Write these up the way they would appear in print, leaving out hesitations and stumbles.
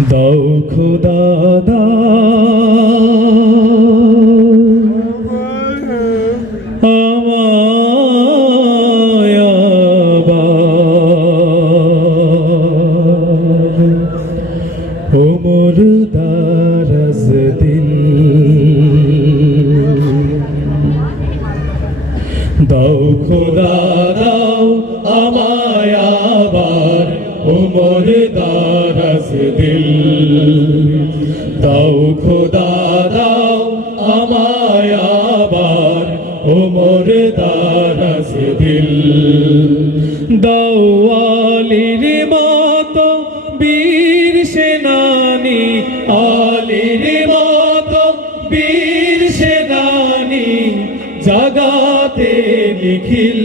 দাও খোদা আমায় আবার ওমর দারাজ দিল দাও খোদা দাও আমায় আবার ওমর দারাজ দিল দাও খোদা দাও আমায় আবার ওমর দারাজ দিল দাও আলীর মতো বীর সেনানী আলীর মতো বীর সেনানী জাগাতে নিখিল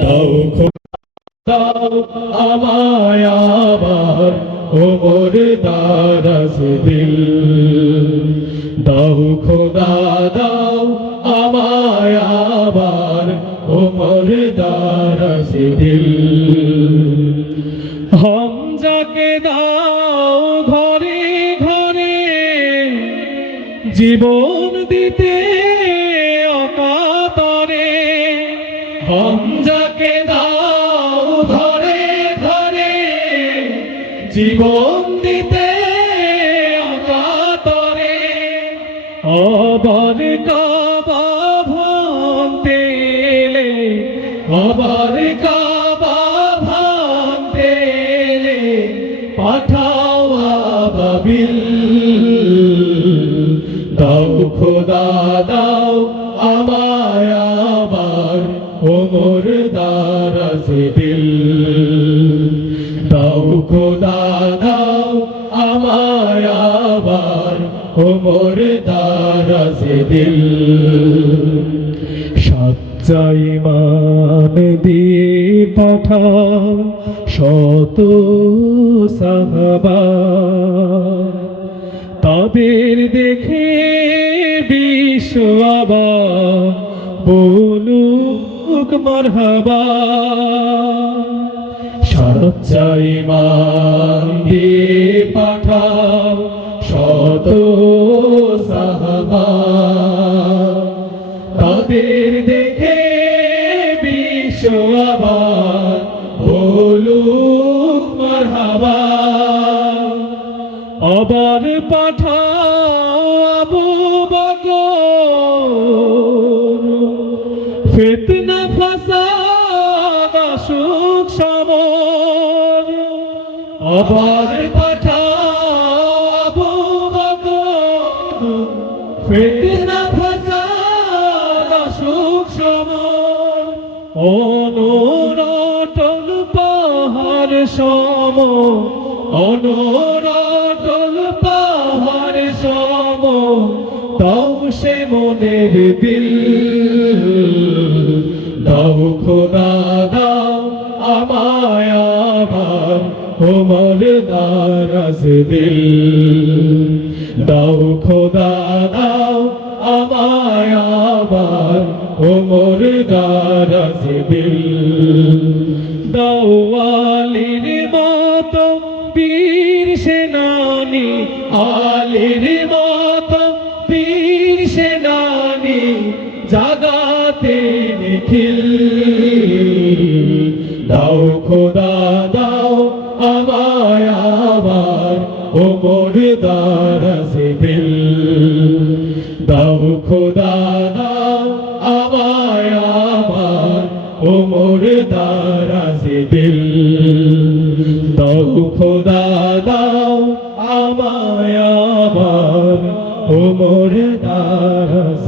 দাও দাও আমায় আবার ওমর দারাজ দিল দাও খোদা দাও আমায় আবার ওমর দারাজ দিল হামজাকে দাও ঘরে ঘরে জীবন দিতে অকাতরে হামজাকে দাও ঘরে ঘরে জীবন দিতে অকাতরে আবার কাবা ভাঙতে এলে আবার কাবা ভাঙতে এলে পাঠাও আবাবিল দাও খোদা দাও আমায় আবার ওমর দারাজ দিল দাও খোদা দাও আমায় আবার ওমর দারাজ দিল সাচ্চা ঈমান দিয়ে পাঠাও শত সাহাবা তাদের দেখে বিশ্ব আবার বলুক মারহাবা সাচ্চা ঈমান দিয়ে পাঠাও শত সাহাবা তাদের দেখে বিশ্ব আবার বলুক মারহাবা আবার পাঠাও আবু বকর ফিতনা ফাসাদ আসুক সমর আবার পাঠাও আবু বকর ফিতনা ফাসাদ আসুক সমর অনরাটল পাহাড় সম অনরাটল পাহাড় সম দাও সে মনের দিল দাও খোদা দাও আমায় আবার ওমর দারাজ দিল দাও খোদা দাও আমায় আবার ওমর দারাজ দিল দাও আলীর মতো বীর সেনানী আলীর মতো বীর সেনানী জাগাতে নিখিল দাও খোদা দাও আমায় আবার ওমর দারাজ দিল দাও খোদা দাও আমায় আবার ওমর দারাজ দিল দাও খোদা দাও আমায় আবার ওমর দারাজ